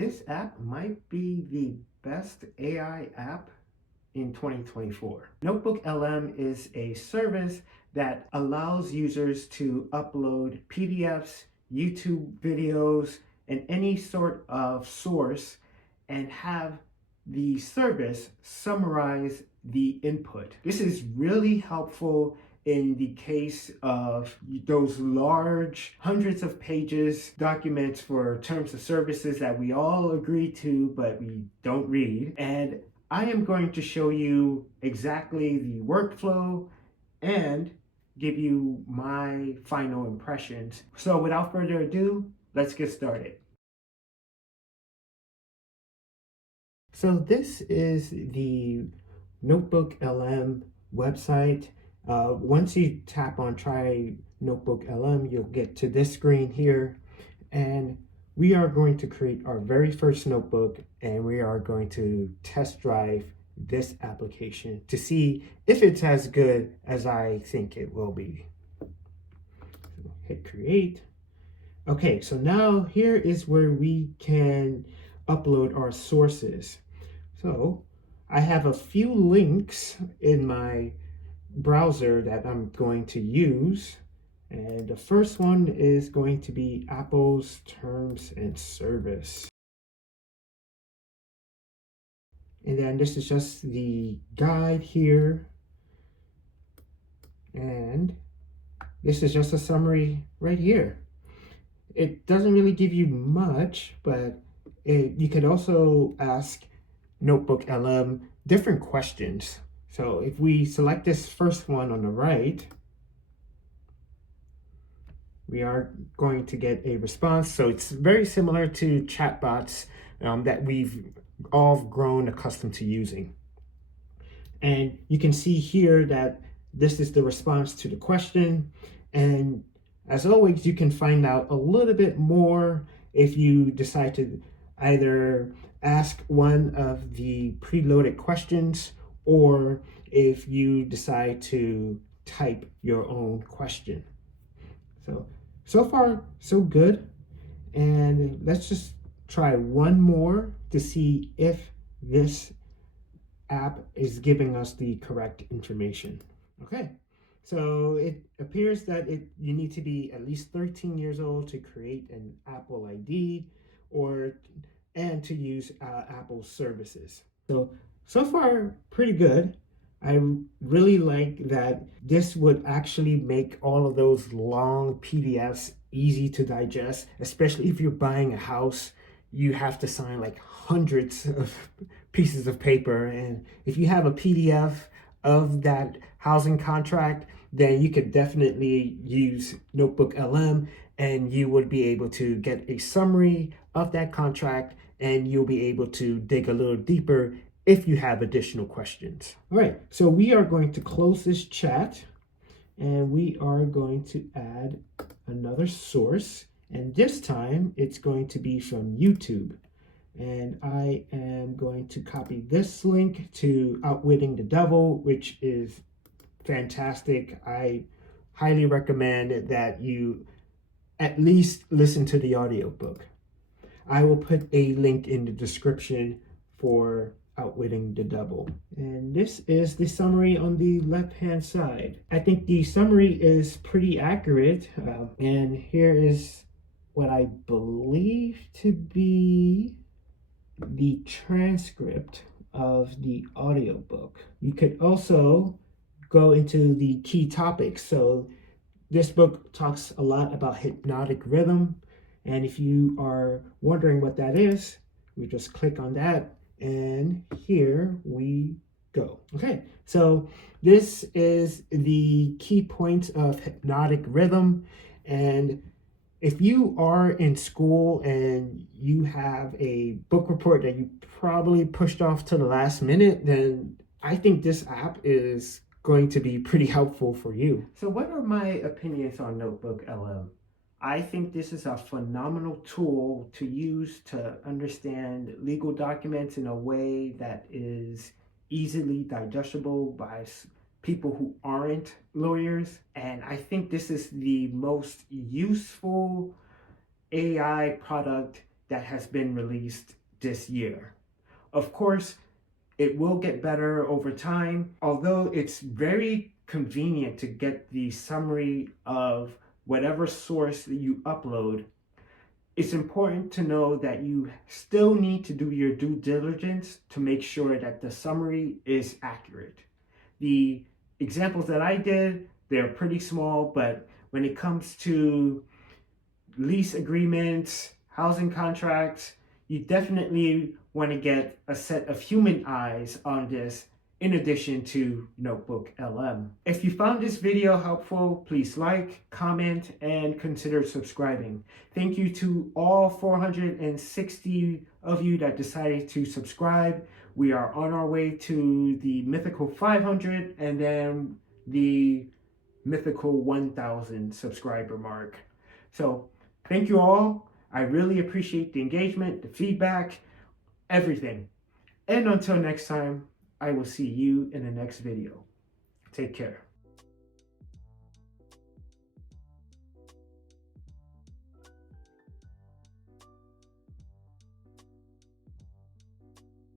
This app might be the best AI app in 2024. NotebookLM is a service that allows users to upload PDFs, YouTube videos, and any sort of source and have the service summarize the input. This is really helpful in the case of those large hundreds of pages documents for terms of services that we all agree to but we don't read. And I am going to show you exactly the workflow and give you my final impressions. So without further ado, let's get started. So this is the NotebookLM website. Once you tap on try NotebookLM, you'll get to this screen here, and we are going to create our very first notebook, and we are going to test drive this application to see if it's as good as I think it will be. So hit create. Okay, so now here is where we can upload our sources. So I have a few links in my browser that I'm going to use. And the first one is going to be Apple's Terms and Service. And then this is just the guide here. And this is just a summary right here. It doesn't really give you much, but you could also ask NotebookLM different questions. So if we select this first one on the right, we are going to get a response. So it's very similar to chatbots that we've all grown accustomed to using. And you can see here that this is the response to the question. And as always, you can find out a little bit more if you decide to either ask one of the preloaded questions or if you decide to type your own question. So far, so good. And let's just try one more to see if this app is giving us the correct information. Okay, so it appears that you need to be at least 13 years old to create an Apple ID and to use Apple services. So far, pretty good. I really like that this would actually make all of those long PDFs easy to digest, especially if you're buying a house. You have to sign like hundreds of pieces of paper. And if you have a PDF of that housing contract, then you could definitely use NotebookLM and you would be able to get a summary of that contract and you'll be able to dig a little deeper if you have additional questions. All right, so we are going to close this chat and we are going to add another source. And this time it's going to be from YouTube. And I am going to copy this link to Outwitting the Devil, which is fantastic. I highly recommend that you at least listen to the audiobook. I will put a link in the description for Outwitting the Devil. And this is the summary on the left-hand side. I think the summary is pretty accurate. And here is what I believe to be the transcript of the audiobook. You could also go into the key topics. So this book talks a lot about hypnotic rhythm. And if you are wondering what that is, we just click on that and here we go. Okay, so this is the key points of hypnotic rhythm. And if you are in school and you have a book report that you probably pushed off to the last minute, then I think this app is going to be pretty helpful for you. So what are my opinions on NotebookLM? I think this is a phenomenal tool to use to understand legal documents in a way that is easily digestible by people who aren't lawyers. And I think this is the most useful AI product that has been released this year. Of course, it will get better over time, although it's very convenient to get the summary of whatever source that you upload. It's important to know that you still need to do your due diligence to make sure that the summary is accurate. The examples that I did, they're pretty small, but when it comes to lease agreements, housing contracts, you definitely want to get a set of human eyes on this in addition to NotebookLM. If you found this video helpful, please like, comment, and consider subscribing. Thank you to all 460 of you that decided to subscribe. We are on our way to the mythical 500 and then the mythical 1,000 subscriber mark. So thank you all. I really appreciate the engagement, the feedback, everything. And until next time, I will see you in the next video. Take care.